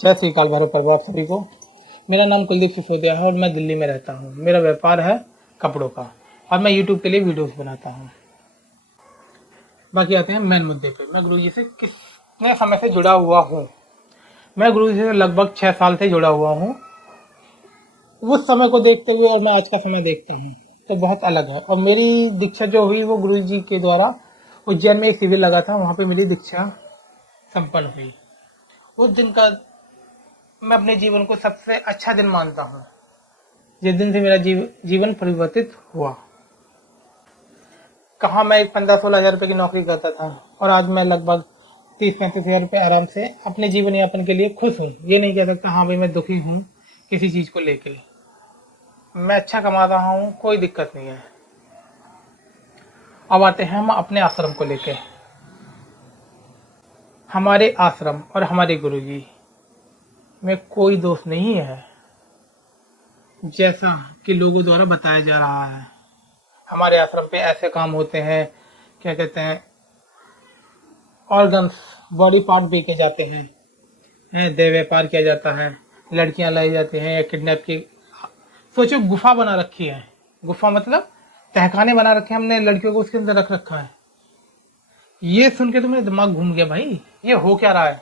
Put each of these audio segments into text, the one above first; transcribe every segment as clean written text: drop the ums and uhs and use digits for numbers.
जय श्री काल भैरव प्रभु आप सभी को। मेरा नाम कुलदीप सिसोदिया है और मैं दिल्ली में रहता हूँ। मेरा व्यापार है कपड़ों का और मैं यूट्यूब के लिए वीडियोस बनाता हूँ। बाकी आते हैं मेन मुद्दे पे। मैं गुरुजी से कितने समय से जुड़ा हुआ हूँ। मैं गुरुजी से लगभग 6 साल से जुड़ा हुआ हूँ। उस समय को देखते हुए और मैं आज का समय देखता हूँ तो बहुत अलग है। और मेरी दीक्षा जो हुई वो गुरुजी के द्वारा उज्जैन में एक शिविर लगा था, वहाँ पे मेरी दीक्षा संपन्न हुई। उस दिन का मैं अपने जीवन को सबसे अच्छा दिन मानता हूँ, जिस दिन से मेरा जीवन परिवर्तित हुआ। कहाँ मैं एक 15-16 हज़ार रुपये की नौकरी करता था और आज मैं लगभग 30-35 हज़ार रुपये आराम से अपने जीवन यापन के लिए खुश हूँ। ये नहीं कह सकता हाँ भाई मैं दुखी हूँ किसी चीज़ को लेके। मैं अच्छा कमा रहा हूँ, कोई दिक्कत नहीं है। अब आते हैं हम अपने आश्रम को लेके। हमारे आश्रम और हमारे गुरुजी में कोई दोष नहीं है, जैसा कि लोगों द्वारा बताया जा रहा है। हमारे आश्रम पे ऐसे काम होते हैं, क्या कहते हैं, ऑर्गन्स बॉडी पार्ट बेचे जाते हैं, देह व्यापार किया जाता है, लड़कियां लाई जाती हैं या किडनैप की। सोचो गुफा बना रखी है, गुफा मतलब तहखाने बना रखे हैं हमने, लड़कियों को उसके अंदर रख रखा है। ये सुन के तो मेरा दिमाग घूम गया भाई, ये हो क्या रहा है।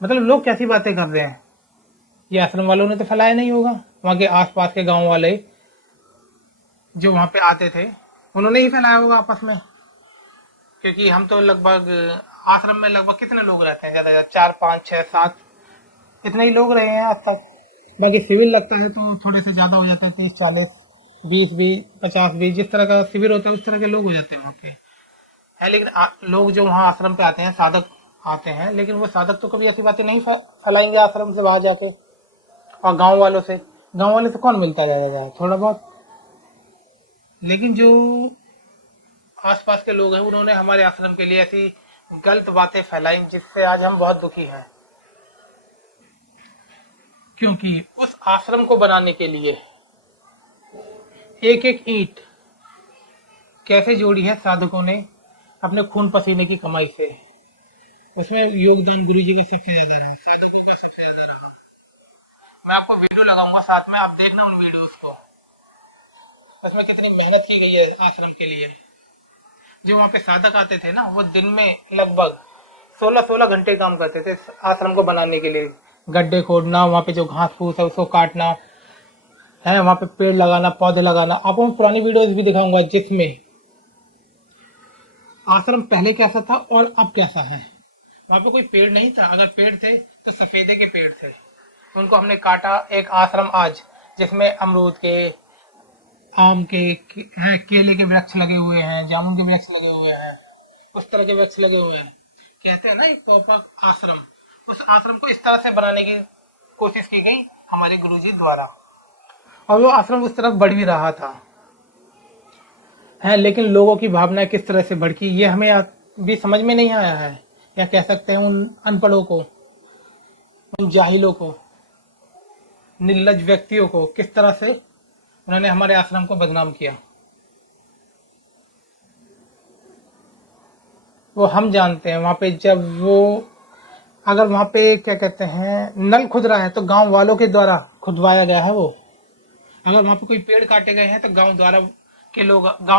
मतलब लोग कैसी बातें कर रहे हैं। ये आश्रम वालों ने तो फैलाया नहीं होगा, वहां के आसपास के गांव वाले जो वहां पे आते थे उन्होंने ही फैलाया होगा आपस में। क्योंकि हम तो लगभग आश्रम में लगभग कितने लोग रहते हैं, ज्यादा ज्यादा 4, 5, 6, 7 इतने ही लोग रहे हैं आज तक। बाकी सिविल लगता है तो थोड़े से ज्यादा हो जाते हैं, 30, 40, 20, 50, 20 जिस तरह का शिविर होता है उस तरह के लोग हो जाते हैं वहाँ पे है। लेकिन लोग जो वहाँ आश्रम पे आते हैं, साधक आते हैं, लेकिन वो साधक तो कभी ऐसी बातें नहीं फैलाएंगे आश्रम से बाहर जाके। और गाँव वाले से कौन मिलता जाएगा, थोड़ा बहुत। लेकिन जो आसपास के लोग हैं उन्होंने हमारे आश्रम के लिए ऐसी गलत बातें फैलाई जिससे आज हम बहुत दुखी हैं। क्योंकि उस आश्रम को बनाने के लिए एक एक ईंट कैसे जोड़ी है साधकों ने अपने खून पसीने की कमाई से। उसमें योगदान गुरु जी का सबसे ज्यादा रहा, साधकों का सबसे ज्यादा रहा। मैं आपको वीडियो लगाऊंगा साथ में, आप देखना उन वीडियोस को। उसमें कितनी मेहनत की गई है आश्रम के लिए। जो वहाँ पे साधक आते थे ना, वो दिन में लगभग 16-16 घंटे काम करते थे आश्रम को बनाने के लिए। गड्ढे खोदना, वहाँ पे जो घास फूस है उसको काटना है, वहाँ पे पेड़ लगाना, पौधे लगाना। आपको मैं पुरानी वीडियोस भी दिखाऊंगा जिसमें आश्रम पहले कैसा था और अब कैसा है। वहाँ पे कोई पेड़ नहीं था, अगर पेड़ थे तो सफेदे के पेड़ थे, उनको हमने काटा। एक आश्रम आज जिसमें अमरूद के, आम के हैं, केले के वृक्ष लगे हुए हैं, जामुन के वृक्ष लगे हुए हैं, उस तरह के वृक्ष लगे हुए हैं। कहते हैं ना एक प्रॉपर आश्रम। उस आश्रम को इस तरह से बनाने की कोशिश की गई हमारे गुरुजी द्वारा, और वो आश्रम उस तरफ बढ़ भी रहा था है। लेकिन लोगों की भावनाएं किस तरह से भड़की ये हमें भी समझ में नहीं आया है, या कह सकते हैं उन अनपढ़ों को, उन जाहिलों को, निर्लज व्यक्तियों को किस तरह से उन्होंने हमारे आश्रम को बदनाम किया, वो हम जानते हैं। वहां पे जब वो, अगर वहां पे क्या कहते हैं नल खुद रहा है तो गांव वालों के द्वारा खुदवाया गया है वो। अगर वहां पे कोई पेड़ काटे गए हैं तो गांव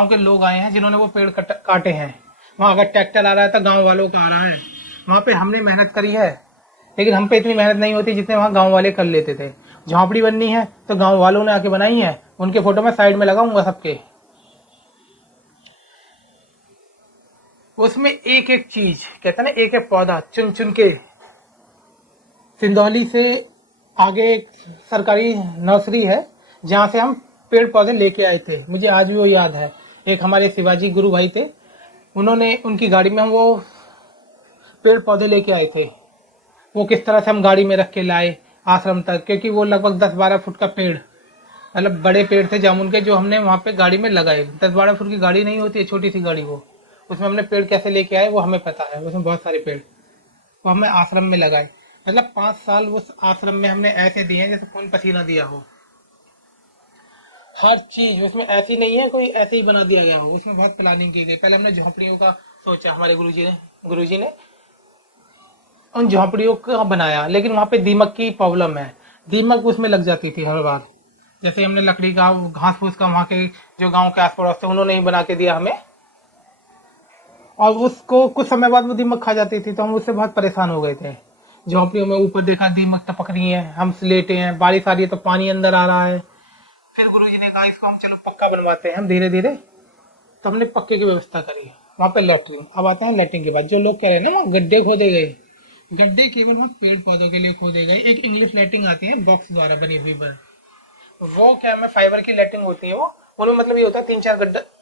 के लोग आए हैं जिन्होंने वो पेड़ काटे हैं। वहां अगर ट्रैक्टर आ रहा है तो गांव वालों का आ रहा है। वहां पे हमने मेहनत करी है, लेकिन हम पे इतनी मेहनत नहीं होती जितने वहां गांव वाले कर लेते थे। झोंपड़ी बननी है तो गांव वालों ने आके बनाई है, उनके फोटो मैं साइड में लगाऊंगा सबके। उसमें एक एक चीज, कहते हैं ना, एक एक पौधा चुन चुन के। सिंधौली से आगे एक सरकारी नर्सरी है जहाँ से हम पेड़ पौधे लेके आए थे, मुझे आज भी वो याद है। एक हमारे शिवाजी गुरु भाई थे, उन्होंने, उनकी गाड़ी में हम वो पेड़ पौधे लेके आए थे। वो किस तरह से हम गाड़ी में रख के लाए आश्रम तक, क्योंकि वो लगभग 10-12 फुट का पेड़, मतलब बड़े पेड़ थे जामुन के, जो हमने वहाँ पे गाड़ी में लगाए। 10-12 फुट की गाड़ी नहीं होती है, छोटी सी गाड़ी वो। उसमें हमने पेड़ कैसे लेके आए वो हमें पता है। उसमें बहुत सारे पेड़ वो हमें आश्रम में लगाए। मतलब 5 साल उस आश्रम में हमने ऐसे दिए हैं जैसे खून पसीना दिया हो। हर चीज उसमें ऐसी नहीं है कोई ऐसे ही बना दिया गया हो, उसमें बहुत प्लानिंग की गई। पहले हमने झोंपड़ियों का सोचा, हमारे गुरुजी ने उन झोपड़ियों का बनाया, लेकिन वहां पे दीमक की प्रॉब्लम है। दीमक उसमें लग जाती थी हर बार। जैसे हमने लकड़ी का, घास फूस का, वहां के जो गांव के आस पड़ोस थे उन्होंने ही बना के दिया हमें, और उसको कुछ समय बाद वो दीमक खा जाती थी, तो हम उससे बहुत परेशान हो गए थे। झोंपड़ियों में ऊपर देखा दीमक टपक रही है, हम लेटे हैं, बारिश आ रही है तो पानी अंदर आ रहा है। फिर गुरुजी ने कहा इसको हम चलो पक्का बनवाते हैं हम धीरे धीरे। तो हमने पक्के की व्यवस्था करी, वहां पे लेटरिन। अब आते हैं लेटरिन के बाद, जो लोग कह रहे हैं ना वहाँ गड्ढे खोदे गए, गड्ढे केवल वहाँ पेड़ पौधों के लिए खोदे गए। एक इंग्लिश लेटरिन आती है बॉक्स द्वारा बनी हुई, पर वो क्या है, फाइबर की लेटरिन होती है वो। उनमें मतलब ये होता है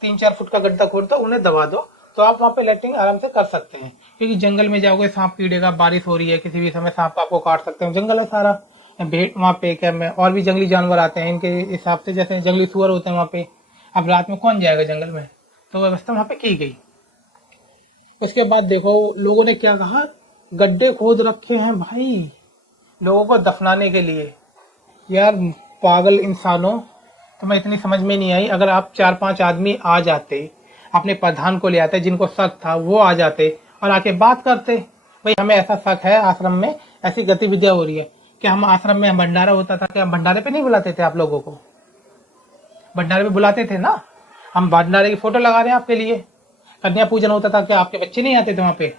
3-4 फुट का गड्ढा खोद दो, उन्हें दबा दो, तो आप वहाँ पे लेटरिन आराम से कर सकते हैं। क्योंकि जंगल में जाओगे सांप कीड़ेगा, बारिश हो रही है, किसी भी समय सांप आपको काट सकते हैं, जंगल है सारा। भेड़ वहाँ पे क्या में और भी जंगली जानवर आते हैं, इनके हिसाब से जैसे जंगली सुअर होते हैं वहाँ पे। अब रात में कौन जाएगा जंगल में, तो व्यवस्था वहाँ पे की गई। उसके बाद देखो लोगों ने क्या कहा, गड्ढे खोद रखे हैं भाई लोगों को दफनाने के लिए। यार पागल इंसानों, तुम्हें इतनी समझ में नहीं आई। अगर आप 4-5 आदमी आ जाते, अपने प्रधान को ले आते, जिनको शक था वो आ जाते और आके बात करते, भाई हमें ऐसा शक है आश्रम में ऐसी गतिविधियां हो रही है। क्या हम आश्रम में भंडारा होता था, क्या हम भंडारे पे नहीं बुलाते थे आप लोगों को? भंडारे पे बुलाते थे ना। हम भंडारे की फोटो लगा रहे हैं आपके लिए। कन्या पूजन होता था, क्या आपके बच्चे नहीं आते थे वहां पे?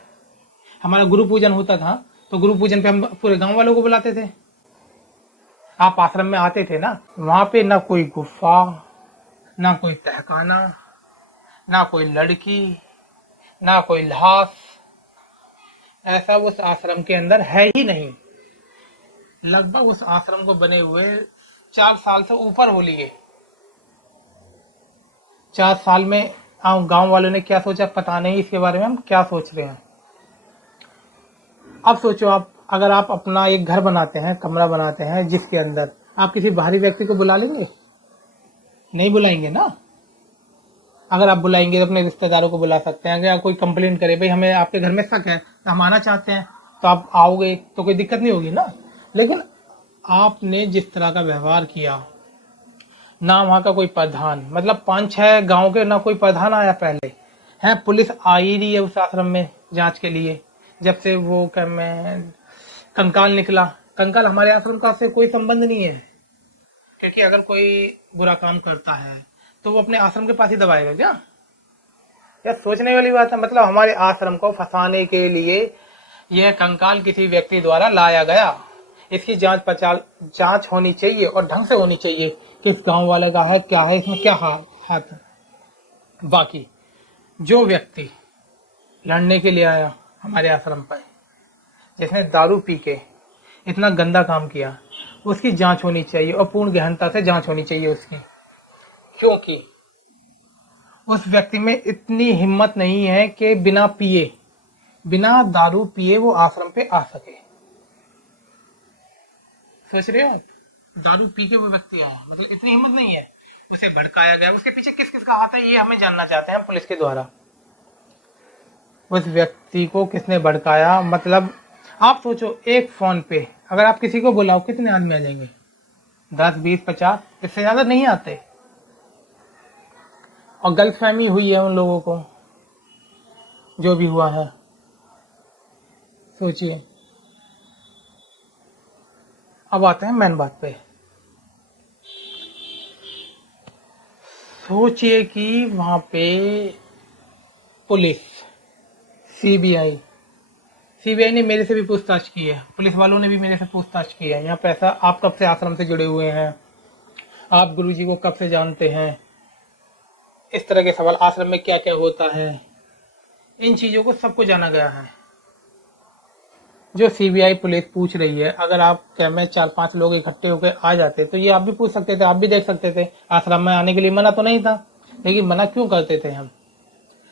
हमारा गुरु पूजन होता था, तो गुरु पूजन पे हम पूरे गांव वालों को बुलाते थे। आप आश्रम में आते थे ना, वहां पे ना कोई गुफा, ना कोई तहखाना, ना कोई लड़की, ना कोई लाश, ऐसा उस आश्रम के अंदर है ही नहीं। लगभग उस आश्रम को बने हुए 4 साल से ऊपर हो लिए। 4 साल में गांव वालों ने क्या सोचा पता नहीं, इसके बारे में हम क्या सोच रहे हैं। अब सोचो आप, अगर आप अपना एक घर बनाते हैं, कमरा बनाते हैं, जिसके अंदर आप किसी बाहरी व्यक्ति को बुला लेंगे? नहीं बुलाएंगे ना। अगर आप बुलाएंगे तो अपने रिश्तेदारों को बुला सकते हैं। अगर कोई कंप्लेंट करे भाई हमें आपके घर में शक है, तो हम आना चाहते हैं, तो आप आओगे तो कोई दिक्कत नहीं होगी ना। लेकिन आपने जिस तरह का व्यवहार किया, ना वहां का कोई प्रधान, मतलब 5-6 गांव के ना कोई प्रधान आया पहले है, पुलिस आ ही रही है उस आश्रम में जांच के लिए। जब से वो क्या मैं कंकाल निकला, कंकाल हमारे आश्रम का से कोई संबंध नहीं है। क्योंकि अगर कोई बुरा काम करता है तो वो अपने आश्रम के पास ही दबाएगा क्या? यह सोचने वाली बात है। मतलब हमारे आश्रम को फंसाने के लिए यह कंकाल किसी व्यक्ति द्वारा लाया गया। इसकी जांच पड़ताल जांच होनी चाहिए और ढंग से होनी चाहिए कि इस गांव वाले का है क्या है, इसमें क्या हाथ है। बाकी जो व्यक्ति लड़ने के लिए आया हमारे आश्रम पर, जिसने दारू पी के इतना गंदा काम किया, उसकी जांच होनी चाहिए और पूर्ण गहनता से जांच होनी चाहिए उसकी। क्योंकि उस व्यक्ति में इतनी हिम्मत नहीं है कि बिना पिए, बिना दारू पिए वो आश्रम पे आ सके। सोच रहे हो, दारू पी के वो व्यक्ति आया, मतलब इतनी हिम्मत नहीं है। उसे भड़काया गया, उसके पीछे किस किस का हाथ है ये हमें जानना चाहते हैं पुलिस के द्वारा। उस व्यक्ति को किसने भड़काया, मतलब आप सोचो, एक फोन पे अगर आप किसी को बुलाओ कितने आदमी आ जाएंगे? 10, 20, 50, इससे ज्यादा नहीं आते। और गलतफहमी हुई है उन लोगों को, जो भी हुआ है। सोचिए। अब आते हैं मेन बात पे। सोचिए कि वहां पे पुलिस, सीबीआई ने मेरे से भी पूछताछ की है, पुलिस वालों ने भी मेरे से पूछताछ की है। यहाँ पे ऐसा, आप कब से आश्रम से जुड़े हुए हैं, आप गुरुजी को कब से जानते हैं, इस तरह के सवाल, आश्रम में क्या क्या होता है, इन चीजों को सबको जाना गया है। जो सीबीआई पुलिस पूछ रही है, अगर आप क्या में 4-5 लोग इकट्ठे होकर आ जाते तो ये आप भी पूछ सकते थे, आप भी देख सकते थे। आश्रम में आने के लिए मना तो नहीं था, लेकिन मना क्यों करते थे हम?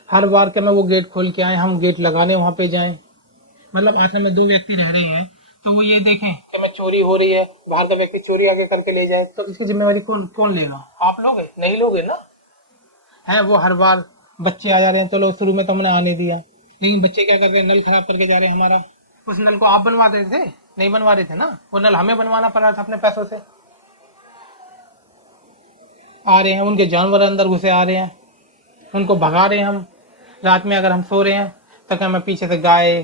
हर बार क्या मैं वो गेट खोल के आए, हम गेट लगाने वहां पे जाएं। मतलब आश्रम में 2 व्यक्ति रह रहे हैं, तो वो ये देखें कि मैं चोरी हो रही है, बाहर का व्यक्ति चोरी आगे करके ले जाए, तो इसकी जिम्मेवारी कौन कौन लेगा? आप लोगे? नहीं लोगे ना। है वो हर बार बच्चे आ जा रहे हैं, तो लोग शुरू में तो हमने आने दिया, लेकिन बच्चे क्या कर रहे हैं, नल खराब करके जा रहे हैं हमारा। उस नल को आप बनवा रहे थे? नहीं बनवा रहे थे ना, वो नल हमें बनवाना पड़ रहा था अपने पैसों से। आ रहे हैं, उनके जानवर अंदर घुसे आ रहे हैं, उनको भगा रहे हैं हम। रात में अगर हम सो रहे हैं तो क्या मैं पीछे से गाय,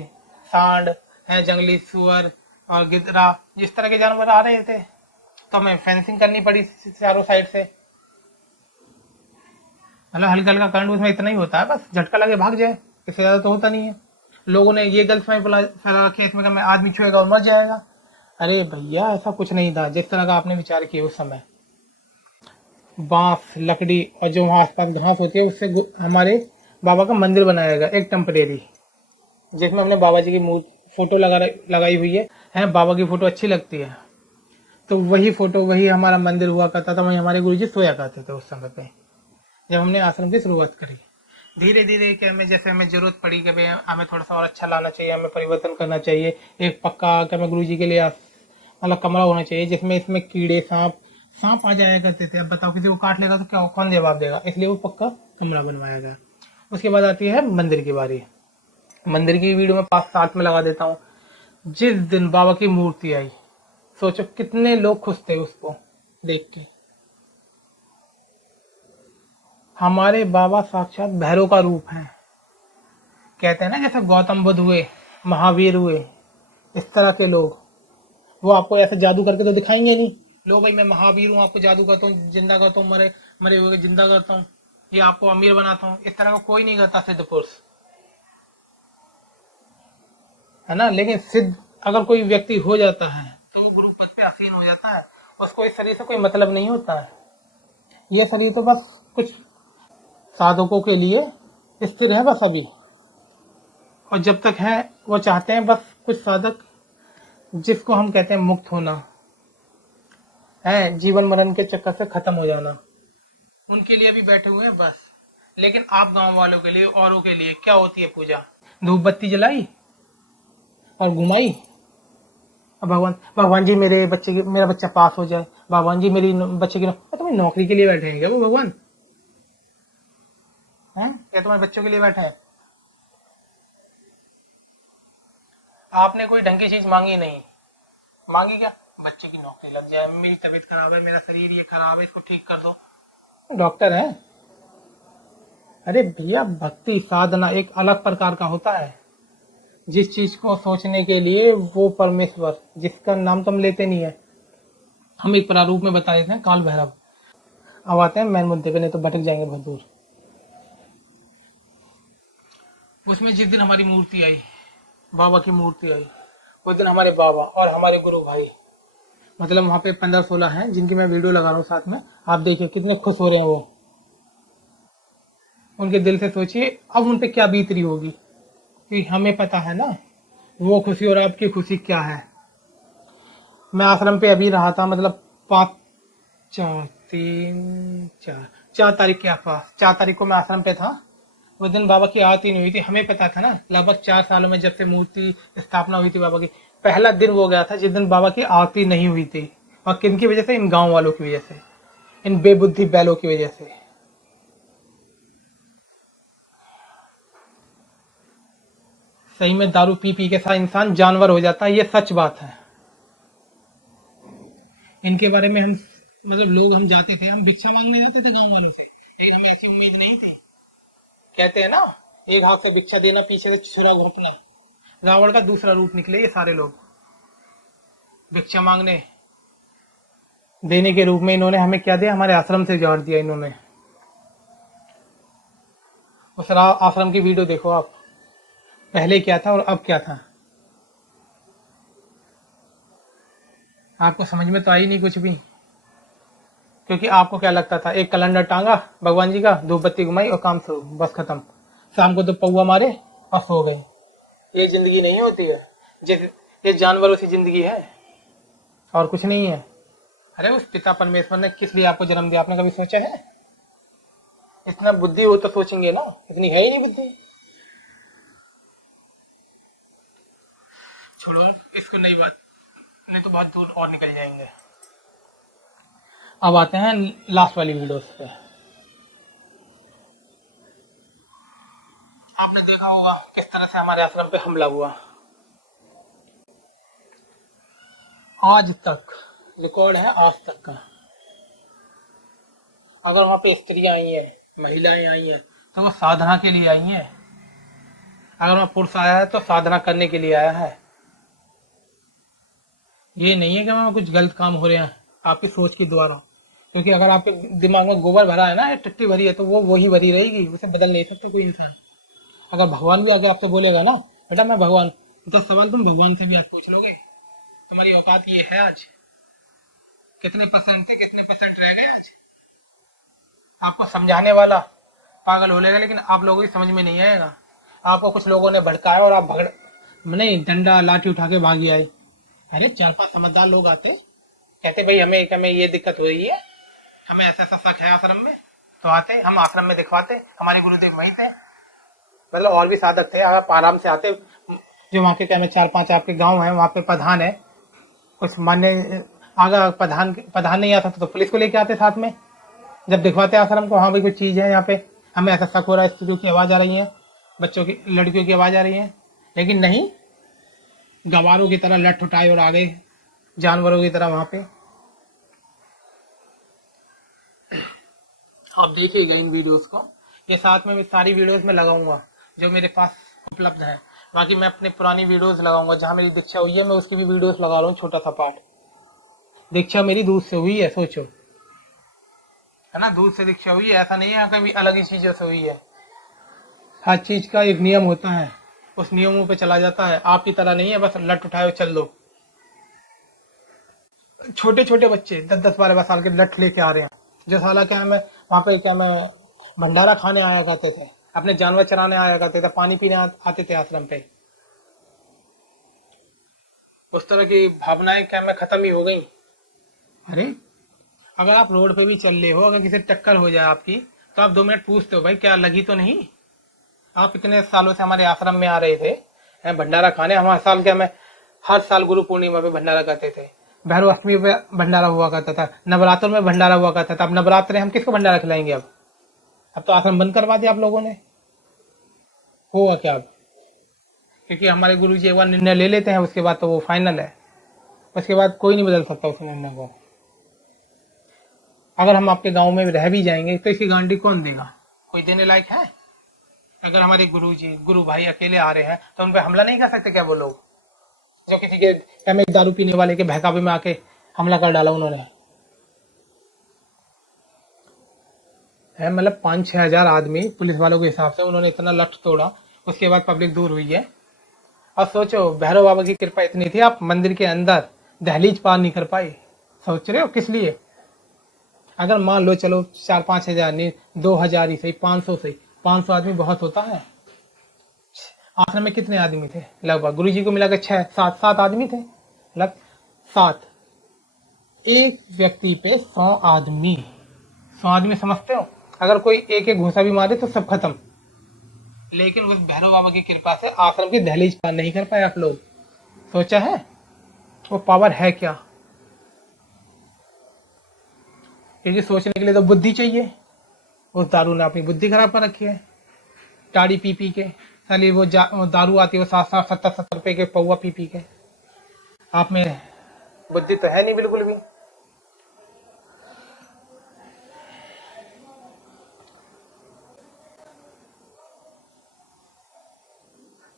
सांड हैं जंगली सुअर और गिद्दरा, जिस तरह के जानवर आ रहे थे, तो हमें फेंसिंग करनी पड़ी चारों साइड से। मतलब हल्का हल्का करंट उसमें इतना ही होता है, बस झटका लगे भाग जाए, इससे ज्यादा तो होता नहीं है। लोगों ने ये गलत फैला रखी है इसमें, मैं आदमी छुएगा और मर जाएगा। अरे भैया ऐसा कुछ नहीं था जिस तरह का आपने विचार किया उस समय। बांस लकड़ी और जो वहाँ आसपास घास होती है उससे हमारे बाबा का मंदिर बनाया गया, एक टेम्परेरी, जिसमें हमने बाबा जी की फोटो लगाई हुई है। बाबा की फोटो अच्छी लगती है, तो वही फोटो वही हमारा मंदिर हुआ करता था, वही हमारे गुरुजी सोया करते थे उस समय पे, जब हमने आश्रम की शुरुआत करी। धीरे धीरे कि हमें जैसे हमें जरूरत पड़ी कि भाई हमें थोड़ा सा और अच्छा लाना चाहिए, हमें परिवर्तन करना चाहिए, एक पक्का कि हमें गुरु जी के लिए अलग कमरा होना चाहिए जिसमें इसमें कीड़े सांप सांप आ जाया करते थे। अब बताओ किसी को काट लेगा तो क्या कौन जवाब देगा, इसलिए वो पक्का कमरा बनवाया गया। उसके बाद आती है मंदिर की बारी। मंदिर की वीडियो में 5 साथ में लगा देता हूँ। जिस दिन बाबा की मूर्ति आई, सोचो कितने लोग खुश थे उसको देख के। हमारे बाबा साक्षात भैरव का रूप है। कहते हैं ना जैसे गौतम बुद्ध हुए, महावीर हुए, इस तरह के लोग, वो आपको ऐसे जादू करके तो दिखाएंगे नहीं, लो भाई मैं महावीर हूँ, आपको जादू करता हूँ, जिंदा करता हूँ, मरे मरे हुए जिंदा करता हूँ, ये आपको अमीर बनाता हूँ, इस तरह का कोई नहीं करता सिद्ध पुरुष, है ना। लेकिन सिद्ध अगर कोई व्यक्ति हो जाता है तो वो गुरु पद पे आसीन हो जाता है, उसको इस शरीर से कोई मतलब नहीं होता है। ये शरीर तो बस कुछ साधकों के लिए स्थिर है बस अभी, और जब तक है वो चाहते हैं बस कुछ साधक, जिसको हम कहते हैं मुक्त होना है, जीवन मरण के चक्कर से खत्म हो जाना, उनके लिए भी बैठे हुए हैं बस। लेकिन आप गांव वालों के लिए, औरों के लिए क्या होती है पूजा? धूप बत्ती जलाई और घुमाई, अब भगवान भगवान जी मेरा बच्चा पास हो जाए, भगवान जी मेरी बच्चे की तुम्हें नौकरी के लिए बैठे हैं क्या वो भगवान? हैं या तुम्हारे बच्चों के लिए बैठे हैं? आपने कोई ढंग की चीज मांगी नहीं, मांगी क्या? बच्चे की नौकरी लग जाए, मेरी तबीयत खराब है, मेरा शरीर ये खराब है, इसको ठीक कर दो। डॉक्टर है? अरे भैया भक्ति साधना एक अलग प्रकार का होता है। जिस चीज को सोचने के लिए वो परमेश्वर जिसका नाम तो हम लेते नहीं है, हम एक प्रारूप में बता देते हैं काल भैरव। अब आते हैं मेन मुद्दे पे, नहीं तो भटक जाएंगे बहुत दूर। उसमें जिस दिन हमारी मूर्ति आई, बाबा की मूर्ति आई, उस दिन हमारे बाबा और हमारे गुरु भाई, मतलब वहां पे 15-16 हैं जिनकी मैं वीडियो लगा रहा हूँ साथ में, आप देखिए कितने खुश हो रहे हैं वो। उनके दिल से सोचिए अब उन पे क्या बीत रही होगी, कि हमें पता है ना वो खुशी और आपकी खुशी क्या है। मैं आश्रम पे अभी रहा था, मतलब 4 तारीख के आसपास, 4 तारीख को मैं आश्रम पे था। उस दिन बाबा की आरती नहीं हुई थी, हमें पता था ना लगभग 4 सालों में जब से मूर्ति स्थापना हुई थी बाबा की, पहला दिन वो गया था जिस दिन बाबा की आरती नहीं हुई थी। और किन की वजह से? इन गांव वालों की वजह से, इन बेबुद्धि बैलों की वजह से। सही में दारू पी पी के सारा इंसान जानवर हो जाता है, ये सच बात है। इनके बारे में हम मतलब लोग हम जाते थे, हम भिक्षा मांगने जाते थे गांव वालों से, लेकिन हमें ऐसी उम्मीद नहीं थी। कहते हैं ना एक हाथ से भिक्षा देना, पीछे से छुरा घोंपना, रावण का दूसरा रूप निकले ये सारे लोग। भिक्षा मांगने देने के रूप में इन्होंने हमें क्या दिया? हमारे आश्रम से जोड़ दिया इन्होंने। उस आश्रम की वीडियो देखो आप, पहले क्या था और अब क्या था, आपको समझ में तो आई नहीं कुछ भी। क्योंकि आपको क्या लगता था, एक कैलेंडर टांगा भगवान जी का, धूप बत्ती घुमाई और काम शुरू, बस खत्म। शाम को तो पौवा मारे और सो गए। ये जिंदगी नहीं होती है, ये जानवरों की जिंदगी है और कुछ नहीं है। अरे उस पिता परमेश्वर ने किस लिए आपको जन्म दिया, आपने कभी सोचा है? इतना बुद्धि हो तो सोचेंगे ना, इतनी है ही नहीं बुद्धि। छोड़ो इसको, नई बात, नहीं तो बहुत दूर और निकल जाएंगे। अब आते हैं लास्ट वाली वीडियोस पे। आपने देखा होगा किस तरह से हमारे आश्रम पे हमला हुआ। आज तक रिकॉर्ड है, आज तक का। अगर वहां पे स्त्रियां आई हैं, महिलाएं आई हैं, तो वो साधना के लिए आई हैं। अगर वहां पुरुष आया है तो साधना करने के लिए आया है। ये नहीं है कि वहाँ कुछ गलत काम हो रहे हैं आपकी सोच के द्वारा, क्योंकि अगर आपके दिमाग में गोबर भरा है ना, या टट्टी भरी है, तो वो वही भरी रहेगी, उसे बदल नहीं सकता कोई इंसान। अगर भगवान भी आके आपसे बोलेगा ना, बेटा मैं भगवान, तो सवाल तुम भगवान से भी आज पूछ लोगे, तुम्हारी औकात ये है आज, कितने परसेंट थे, कितने परसेंट रह गए आज। आपको समझाने वाला पागल हो लेगा, लेकिन आप लोगों की समझ में नहीं आएगा। आपको कुछ लोगों ने भड़काया और आप भगड़ नहीं, डंडा लाठी उठा के भागी आए। अरे 4-5 समझदार लोग आते, कहते भाई हमें हमें ये दिक्कत हो रही है, हमें ऐसा ऐसा शक है आश्रम में, तो आते हम आश्रम में दिखवाते, हमारे गुरुदेव वहीं थे, मतलब और भी साधक थे, आप आराम से आते। जो वहाँ के क्या 4-5 आपके गांव है, वहाँ पे प्रधान है, कुछ मानने आगा प्रधान प्रधान नहीं आता तो पुलिस को लेके आते साथ में, जब दिखवाते आश्रम को, हाँ भाई कुछ चीज है यहाँ पे, हमें ऐसा शक हो रहा है, स्त्रियों की आवाज आ रही है, बच्चों की लड़कियों की आवाज आ रही है, लेकिन नहीं, गवारों की तरह लठ उठाए और आ गए जानवरों की तरह वहां पे। आप देखिएगा इन वीडियोस को, ये साथ में भी सारी वीडियोस में लगाऊंगा जो मेरे पास उपलब्ध है। बाकी मैं अपनी पुरानी वीडियोस लगाऊंगा, जहां मेरी दीक्षा हुई है मैं उसकी भी वीडियोस लगा रहा हूँ, छोटा सा पार्ट। दीक्षा मेरी दूध से हुई है, सोचो, है ना, दूध से दीक्षा हुई है, ऐसा नहीं है कभी अलग ही चीजों से हुई है। हर चीज का एक नियम होता है, उस नियमों पे चला जाता है, आपकी तरह नहीं है बस लट उठाए चल दो। छोटे छोटे बच्चे 10-10 12 साल के लठ लेके आ रहे हैं, जो साला क्या मैं वहां पे क्या मैं भंडारा खाने आया करते थे, अपने जानवर चराने आया करते थे, पानी पीने आते थे आश्रम पे। उस तरह की भावनाएं क्या मैं खत्म ही हो गई। अरे अगर आप रोड पे भी चल रहे हो, अगर किसी टक्कर हो जाए आपकी, तो आप 2 मिनट पूछते हो भाई क्या लगी तो नहीं। आप इतने सालों से हमारे आश्रम में आ रहे थे भंडारा खाने, हमारे साल क्या मैं हर साल गुरु पूर्णिमा पे भंडारा करते थे, भैरव अष्टमी पे भंडारा हुआ करता था, नवरात्र में भंडारा हुआ करता था। अब नवरात्र हम किसको भंडारा खिलाएंगे? अब तो आश्रम बंद करवा दिया आप लोगों ने। हुआ क्या अब? क्योंकि हमारे गुरु जी एक बार निर्णय ले लेते हैं, उसके बाद तो वो फाइनल है, उसके बाद कोई नहीं बदल सकता उस निर्णय को। अगर हम आपके गांव में रह भी जाएंगे तो इसकी गारंटी कौन देगा? कोई देने लायक है? अगर हमारे गुरु जी गुरु भाई अकेले आ रहे हैं तो उन पर हमला नहीं कर सकते क्या वो लोग, जो किसी के में दारू पीने वाले के बहकावे में आके हमला कर डाला उन्होंने है। मतलब 5-6 हजार आदमी पुलिस वालों के हिसाब से उन्होंने इतना लठ तोड़ा, उसके बाद पब्लिक दूर हुई है। और सोचो भैरव बाबा की कृपा इतनी थी, आप मंदिर के अंदर दहलीज पार नहीं कर पाए। सोच रहे हो किस लिए? अगर मान लो चलो 4-5 हजार नहीं, 2,000 ही सही, 500 सही, 500 आदमी बहुत होता है। आश्रम में कितने आदमी थे? लगभग गुरु जी को मिलाकर 6-7 आदमी थे, लग 7। एक व्यक्ति पे 100 आदमी, 100 आदमी समझते हो? अगर कोई एक एक घूसा भी मारे तो सब खत्म। लेकिन उस भैरव बाबा की कृपा से आश्रम की दहलीज पार नहीं कर पाए आप लोग। सोचा है वो पावर है क्या? क्योंकि सोचने के लिए तो बुद्धि चाहिए। उस दारू ने अपनी बुद्धि खराब कर रखी है, टाड़ी पी पी के। साली वो दारू आती है वो 60-60 70-70 रुपए के पौवा पी पी के। आप में बुद्धि तो है नहीं बिल्कुल भी।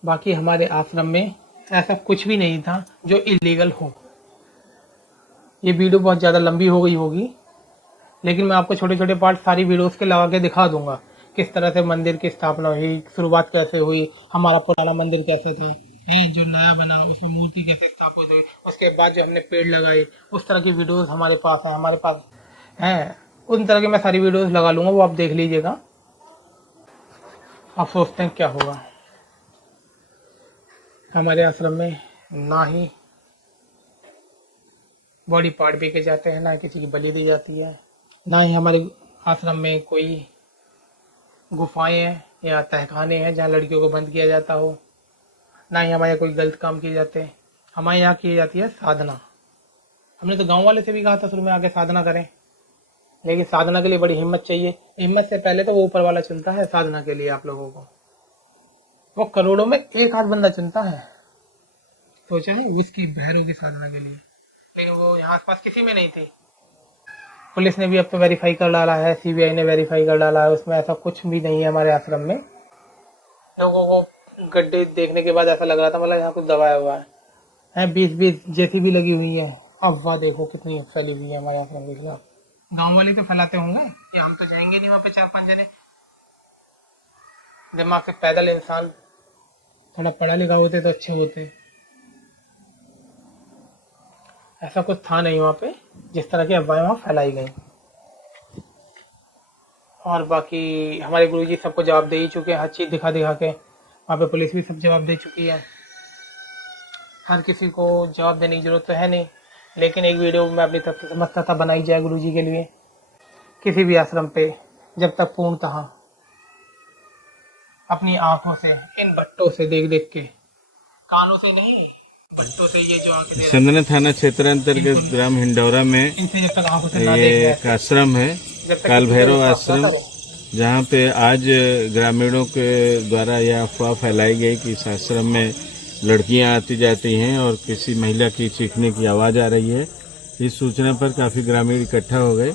बाकी हमारे आश्रम में ऐसा कुछ भी नहीं था जो इलीगल हो। ये वीडियो बहुत ज़्यादा लंबी हो गई होगी, लेकिन मैं आपको छोटे छोटे पार्ट सारी वीडियोस के लगा के दिखा दूंगा, किस तरह से मंदिर की स्थापना हुई, शुरुआत कैसे हुई, हमारा पुराना मंदिर कैसे था, नहीं जो नया बना उसमें मूर्ति कैसे स्थापित हुई, उसके बाद जो हमने पेड़ लगाए, उस तरह की वीडियोस हमारे पास है, हमारे पास है। उन तरह की मैं सारी वीडियोस लगा लूंगा, वो आप देख लीजिएगा। आप सोचते हैं क्या होगा? हमारे आश्रम में ना ही बॉडी पार्ट बेचे जाते हैं, ना किसी की बलि दी जाती है, ना ही हमारे आश्रम में कोई गुफाएं हैं या तहखाने हैं जहाँ लड़कियों को बंद किया जाता हो, ना ही हमारे यहाँ कोई गलत काम किए जाते हैं। हमारे यहाँ की जाती है साधना। हमने तो गांव वाले से भी कहा था शुरू में आके साधना करें, लेकिन साधना के लिए बड़ी हिम्मत चाहिए। हिम्मत से पहले तो वो ऊपर वाला चुनता है साधना के लिए आप लोगों को। वो करोड़ों में एक आध बंदा चुनता है, सोचा है, उसकी भैरव की साधना के लिए। लेकिन वो यहाँ आसपास किसी में नहीं थी। पुलिस ने भी अब तो वेरीफाई कर डाला है, सीबीआई ने वेरीफाई कर डाला है, उसमें ऐसा कुछ भी नहीं है हमारे आश्रम में। लोगों को गड्ढे देखने के बाद ऐसा लग रहा था मतलब यहाँ कुछ दबाया हुआ है। 20-20 जेसीबी लगी हुई है, अफवाह देखो कितनी फैली हुई है हमारे आश्रम के खिलाफ। गांव वाले तो फैलाते होंगे कि हम तो जाएंगे नहीं वहाँ पे 4-5 जने। दिमाग से पैदल इंसान थोड़ा पढ़ा लिखा होते तो अच्छे होते। ऐसा कुछ था नहीं वहाँ पे जिस तरह की अफवाहें वहाँ फैलाई गई। और बाकी हमारे गुरुजी सबको जवाब दे ही चुके हैं, हर चीज़ दिखा दिखा के। वहाँ पे पुलिस भी सब जवाब दे चुकी है। हर किसी को जवाब देने की जरूरत तो है नहीं, लेकिन एक वीडियो मैं अपनी तरफ से समझता था बनाई जाए गुरुजी के लिए। किसी भी आश्रम पे जब तक पूर्णतः अपनी आंखों से इन भट्टों से देख देख के, कानों से नहीं, भट्टों से ये जो आंखें दे चंदना थाना क्षेत्र अंतर्गत ग्राम हिंडौरा में इनसे जब तक आंखों से ना ये देख एक आश्रम है, काल भैरव आश्रम, जहाँ पे आज ग्रामीणों के द्वारा यह अफवाह फैलाई गई कि इस आश्रम में लड़कियां आती जाती हैं और किसी महिला की चीखने की आवाज आ रही है। इस सूचना पर काफी ग्रामीण इकट्ठा हो गए।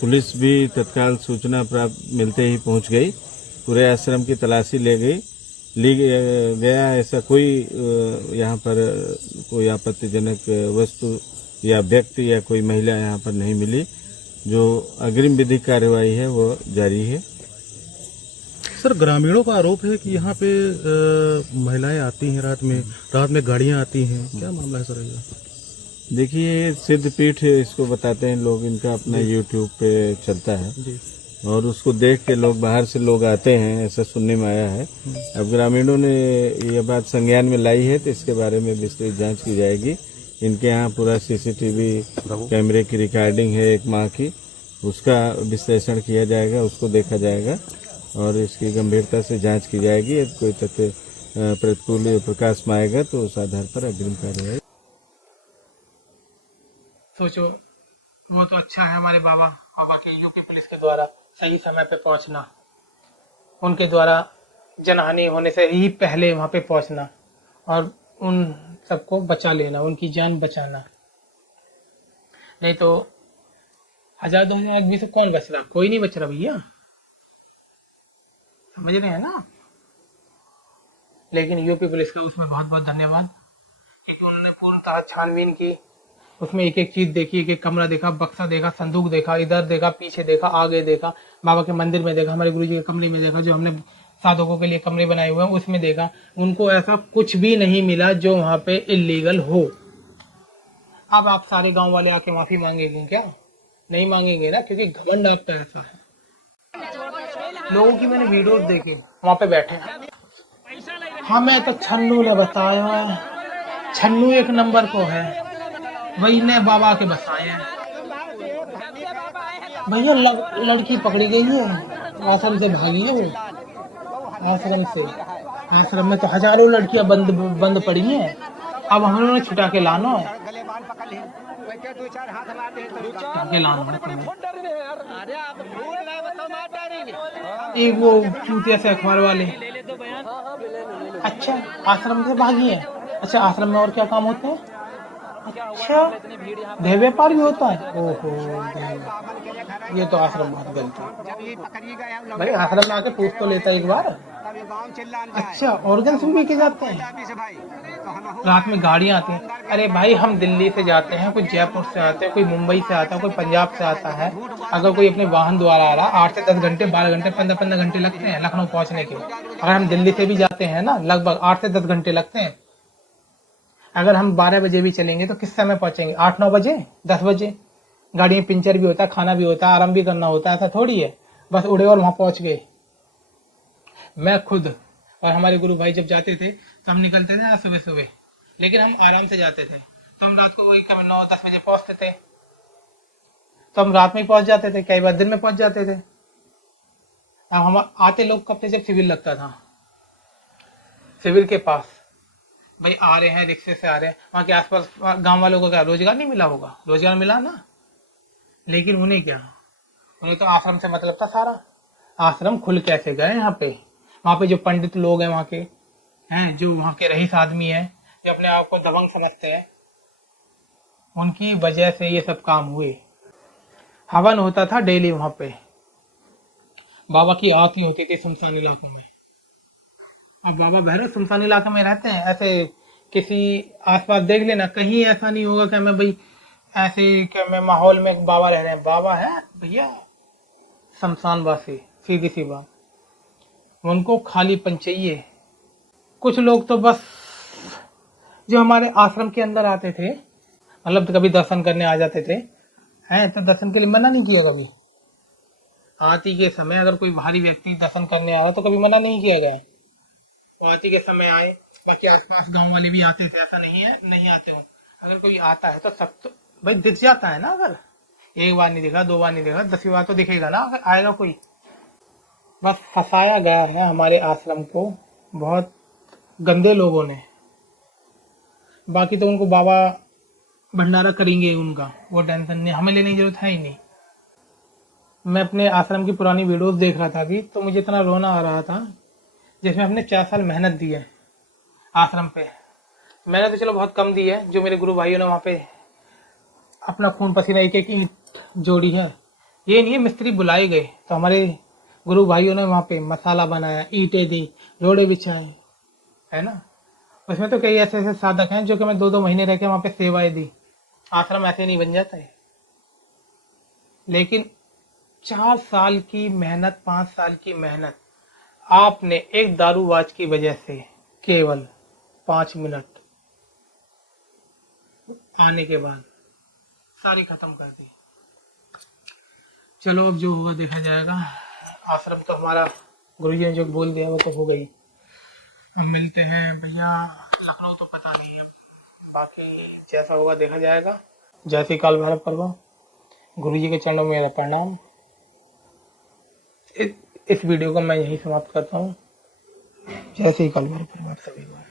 पुलिस भी तत्काल सूचना प्राप्त मिलते ही पहुंच गई, पूरे आश्रम की तलाशी ली गया। ऐसा कोई यहाँ पर कोई आपत्तिजनक वस्तु या व्यक्ति या कोई महिला यहाँ पर नहीं मिली। जो अग्रिम विधिक कार्यवाही है वो जारी है। सर, ग्रामीणों का आरोप है कि यहाँ पे महिलाएं आती हैं रात में गाड़ियां आती हैं, क्या मामला है सर ये? देखिए, सिद्धपीठ इसको बताते हैं लोग, इनका अपना यूट्यूब पे चलता है जी। और उसको देख के लोग बाहर से लोग आते हैं, ऐसा सुनने में आया है। अब ग्रामीणों ने ये बात संज्ञान में लाई है तो इसके बारे में विस्तृत जांच की जाएगी। इनके यहाँ पूरा सीसीटीवी कैमरे की रिकॉर्डिंग है 1 माह की, उसका विश्लेषण किया जाएगा, उसको देखा जाएगा और इसकी गंभीरता से जांच की जाएगी। यदि कोई तथ्य प्रतिकूल प्रकाश में आएगा तो उस आधार पर अग्रिम कार्रवाई। सोचो, वो तो अच्छा है हमारे बाबा के यूपी पुलिस के द्वारा सही समय पे पहुंचना, उनके द्वारा जनहानि होने से ही पहले वहां पे पहुंचना और उन सबको बचा लेना, उनकी जान बचाना। नहीं तो 1000-2000 आदमी से कौन बच रहा? कोई नहीं बच रहा भैया, समझ रहे हैं ना। लेकिन यूपी पुलिस का उसमें बहुत बहुत धन्यवाद, क्योंकि उन्होंने पूर्णतः छानबीन की, उसमें एक एक चीज देखी, एक एक कमरा देखा, बक्सा देखा, संदूक देखा, इधर देखा, पीछे देखा, आगे देखा, बाबा के मंदिर में देखा, हमारे गुरुजी के कमरे में देखा, जो हमने साधकों के लिए कमरे बनाए हुए हैं उसमें देखा। उनको ऐसा कुछ भी नहीं मिला जो वहां पे इलीगल हो। अब आप सारे गांव वाले आके माफी मांगेंगे क्या? नहीं मांगेंगे ना, क्योंकि घमंड आपका ऐसा है। लोगों की मैंने वीडियोस देखे वहां पे बैठे हैं, हमें तो छन्नू ने बताया है, छन्नू एक नंबर को है, वही ने बाबा के बसाए हैं। भैया लड़की पकड़ी गई है, आश्रम से भागी है वो, आश्रम से। आश्रम में तो हजारों लड़कियां बंद पड़ी हैं, अब हम लोगों ने छुटा के लाना है, एक वो चूतिया से अखबार वाले। अच्छा, आश्रम से भागी है। अच्छा, आश्रम में और क्या काम होते हैं? अच्छा, देह व्यापार भी होता है। ओहो, ये तो आश्रम बहुत गलत है भाई। आश्रम में आके पूछ तो लेता एक बार। अच्छा, ऑर्गन भी के जाते हैं, रात में गाड़ियां आती हैं। अरे भाई, हम दिल्ली से जाते हैं, कोई जयपुर से आते हैं, कोई मुंबई से आता है, कोई पंजाब से आता है। अगर कोई अपने वाहन द्वारा आ रहा, 8 से 10 घंटे, 12 घंटे, 15 घंटे लगते हैं लखनऊ पहुंचने के। अगर हम दिल्ली से भी जाते हैं ना, लगभग 8 से 10 घंटे लगते हैं। अगर हम 12 बजे भी चलेंगे तो किस समय पहुंचेंगे? 8-9 बजे, 10 बजे। गाड़ी में पंचर भी होता है, खाना भी होता है, आराम भी करना होता है, ऐसा थोड़ी है बस उड़े और वहां पहुंच गए। मैं खुद और हमारे गुरु भाई जब जाते थे तो हम निकलते थे ना सुबह सुबह, लेकिन हम आराम से जाते थे, तो हम रात को वही 9-10 बजे पहुंचते थे। तो हम रात में ही पहुंच जाते थे, कई बार दिन में पहुंच जाते थे। अब हम आते लोग कब थे? जब सिविल लगता था, सिविल के पास भाई आ रहे हैं, रिक्शे से आ रहे हैं, वहां के आसपास गांव वालों को क्या रोजगार नहीं मिला होगा? रोजगार मिला ना। लेकिन उन्हें क्या, उन्हें तो आश्रम से मतलब था सारा। आश्रम खुल कैसे गए यहाँ पे? वहां पे जो पंडित लोग हैं वहां के हैं, जो वहां के रईस आदमी हैं, जो अपने आप को दबंग समझते हैं, उनकी वजह से ये सब काम हुए। हवन होता था डेली वहां पे, बाबा की आरती होती थी सुनसान इलाकों में। अब बाबा भैरव सुनसान इलाके में रहते हैं, ऐसे किसी आसपास देख लेना, कहीं ऐसा नहीं होगा कि हमें भाई ऐसे ही के में माहौल में एक बाबा रह रहे हैं, बाबा है भैया शमशानवासी, सीधी सी बात, उनको खालीपन चाहिए। कुछ लोग तो बस जो हमारे आश्रम के अंदर आते थे, मतलब कभी दर्शन करने आ जाते थे, हैं तो दर्शन के लिए मना नहीं किया कभी। आरती के समय अगर कोई बाहरी व्यक्ति दर्शन करने आ रहा तो कभी मना नहीं किया गया। वो आरती के समय आए, बाकी आसपास गांव वाले भी आते थे, ऐसा नहीं है नहीं आते हो। अगर कोई आता है तो सब तो भाई दिख जाता है ना, अगर एक बार नहीं दिखा, 2 बार नहीं दिखा, 10वीं बार तो दिखेगा ना अगर आएगा कोई। बस फंसाया गया है हमारे आश्रम को बहुत गंदे लोगों ने। बाकी तो उनको बाबा भंडारा करेंगे उनका, वो टेंशन नहीं, हमें लेने की जरूरत है ही नहीं। मैं अपने आश्रम की पुरानी वीडियोस देख रहा था अभी, तो मुझे इतना रोना आ रहा था, जिसमें हमने 4 साल मेहनत दी है आश्रम पे। मैंने तो चलो बहुत कम दी है, जो मेरे गुरु भाइयों ने वहाँ पे अपना खून पसीना एक एक ईंट जोड़ी है। ये नहीं है मिस्त्री बुलाए गए तो हमारे गुरु भाइयों ने वहाँ पे मसाला बनाया, ईंटें दी, रोड़े बिछाए, है ना। उसमें तो कई ऐसे ऐसे साधक हैं जो कि मैं 2-2 महीने रह के वहाँ पे सेवाएं दी। आश्रम ऐसे नहीं बन जाता है। लेकिन 4 साल की मेहनत, 5 साल की मेहनत, आपने एक दारूबाज की वजह से केवल 5 मिनट आने के बाद सारी खत्म कर दी। चलो अब जो होगा देखा जाएगा। आश्रम तो हमारा गुरुजी ने जो बोल दिया वो तो हो गई। हम मिलते हैं भैया लखनऊ, तो पता नहीं है, बाकी जैसा होगा देखा जाएगा। जैसे काल भैरव पर्व, गुरुजी के चरणों में मेरा प्रणाम। इस वीडियो को मैं यहीं समाप्त करता हूँ। जैसे ही काल भैरव पर्व आप सभी को।